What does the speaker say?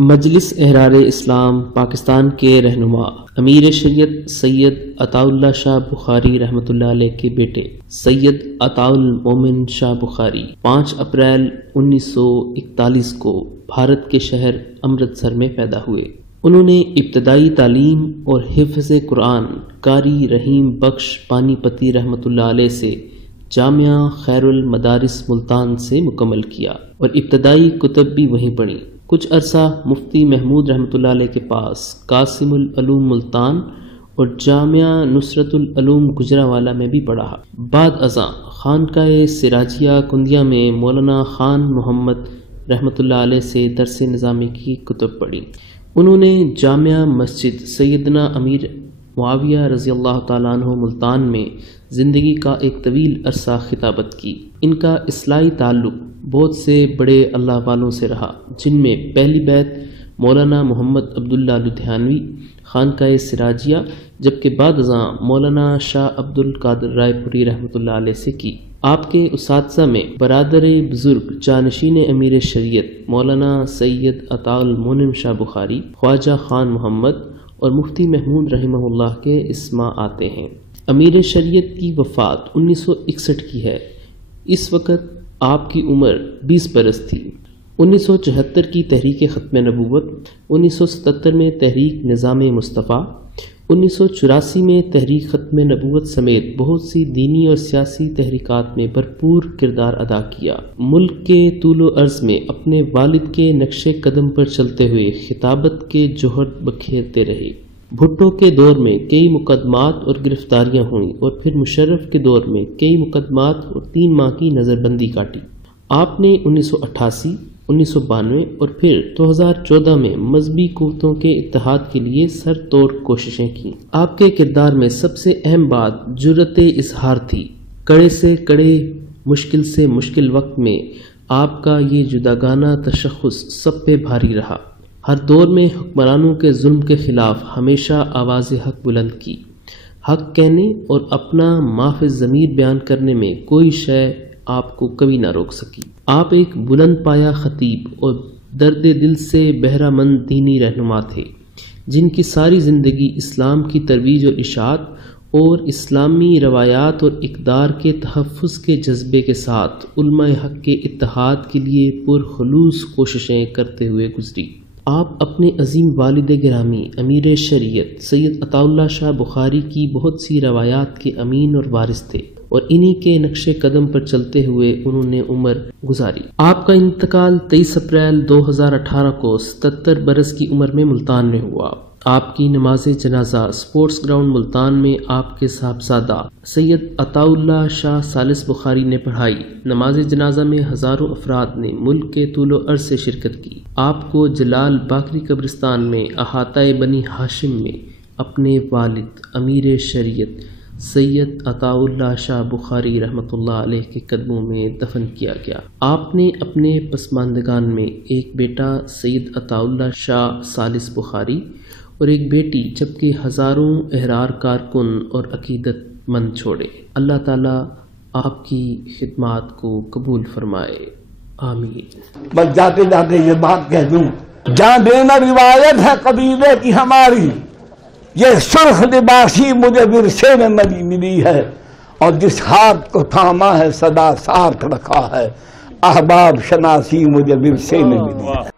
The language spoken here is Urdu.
مجلس احرار اسلام پاکستان کے رہنما امیر شریعت سید عطا اللہ شاہ بخاری رحمۃ اللہ علیہ کے بیٹے سید عطا المومن شاہ بخاری 5 اپریل 1941 کو بھارت کے شہر امرتسر میں پیدا ہوئے۔ انہوں نے ابتدائی تعلیم اور حفظ قرآن قاری رحیم بخش پانی پتی رحمۃ اللہ علیہ سے جامعہ خیر المدارس ملتان سے مکمل کیا اور ابتدائی کتب بھی وہیں پڑھی۔ کچھ عرصہ مفتی محمود رحمۃ اللہ علیہ کے پاس قاسم العلوم ملتان اور جامعہ نصرت العلوم گجرانوالہ میں بھی پڑھا۔ بعد ازاں خانقاہ سراجیہ کندیا میں مولانا خان محمد رحمۃ اللہ علیہ سے درس نظامی کی کتب پڑھی۔ انہوں نے جامعہ مسجد سیدنا امیر معاویہ رضی اللہ تعالیٰ عنہ ملتان میں زندگی کا ایک طویل عرصہ خطابت کی۔ ان کا اصلاحی تعلق بہت سے بڑے اللہ والوں سے رہا، جن میں پہلی بیعت مولانا محمد عبداللہ لدھیانوی خانقاہ سراجیہ، جبکہ بعد ازاں مولانا شاہ عبد القادر رائے پوری رحمۃ اللہ علیہ سے کی۔ آپ کے اساتذہ میں برادر بزرگ جانشین امیر شریعت مولانا سید عطا المومن شاہ بخاری، خواجہ خان محمد اور مفتی محمود رحمہ اللہ کے اسماء آتے ہیں۔ امیر شریعت کی وفات 1961 کی ہے۔ اس وقت آپ کی عمر 20 برس تھی۔ 1974 کی تحریک ختم نبوت، 1977 میں تحریک نظام مصطفیٰ، 1984 میں تحریک ختم نبوت سمیت بہت سی دینی اور سیاسی تحریکات میں بھرپور کردار ادا کیا۔ ملک کے طول و عرض میں اپنے والد کے نقش قدم پر چلتے ہوئے خطابت کے جوہر بکھیرتے رہے۔ بھٹو کے دور میں کئی مقدمات اور گرفتاریاں ہوئیں اور پھر مشرف کے دور میں کئی مقدمات اور 3 ماہ کی نظر بندی کاٹی۔ آپ نے 1988، 1992 اور پھر 2014 میں مذہبی قوتوں کے اتحاد کے لیے سر توڑ کوششیں کیں۔ آپ کے کردار میں سب سے اہم بات جرأت اظہار تھی۔ کڑے سے کڑے، مشکل سے مشکل وقت میں آپ کا یہ جداگانہ تشخص سب پہ بھاری رہا۔ ہر دور میں حکمرانوں کے ظلم کے خلاف ہمیشہ آواز حق بلند کی۔ حق کہنے اور اپنا معاف ضمیر بیان کرنے میں کوئی شے آپ کو کبھی نہ روک سکی۔ آپ ایک بلند پایا خطیب اور درد دل سے بہرہ مند دینی رہنما تھے، جن کی ساری زندگی اسلام کی ترویج اور اشاعت اور اسلامی روایات اور اقدار کے تحفظ کے جذبے کے ساتھ علماء حق کے اتحاد کے لیے پرخلوص کوششیں کرتے ہوئے گزری۔ آپ اپنے عظیم والد گرامی امیر شریعت سید عطا اللہ شاہ بخاری کی بہت سی روایات کے امین اور وارث تھے اور انہی کے نقش قدم پر چلتے ہوئے انہوں نے عمر گزاری۔ آپ کا انتقال 23 اپریل 2018 کو 77 برس کی عمر میں ملتان میں ہوا۔ آپ کی نماز جنازہ سپورٹس گراؤنڈ ملتان میں آپ کے صاحبزادہ سید عطا اللہ شاہ ثالث بخاری نے پڑھائی۔ نماز جنازہ میں ہزاروں افراد نے ملک کے طول و عرض سے شرکت کی۔ آپ کو جلال باقری قبرستان میں احاطہ بنی ہاشم میں اپنے والد امیر شریعت سید عطا اللہ شاہ بخاری رحمۃ اللہ علیہ کے قدموں میں دفن کیا گیا۔ آپ نے اپنے پسماندگان میں ایک بیٹا سید عطا اللہ شاہ ثالث بخاری اور ایک بیٹی، جبکہ ہزاروں احرار کارکن اور عقیدت مند چھوڑے۔ اللہ تعالیٰ آپ کی خدمات کو قبول فرمائے، آمین۔ بس جاتے جاتے یہ بات کہہ دوں، جہاں دینا روایت ہے قبیلے کی ہماری، یہ سرخ لباسی مجھے ورثے میں ملی ہے، اور جس ہاتھ کو تھاما ہے صدا ساتھ رکھا ہے، احباب شناسی مجھے ورثے میں ملی ہے۔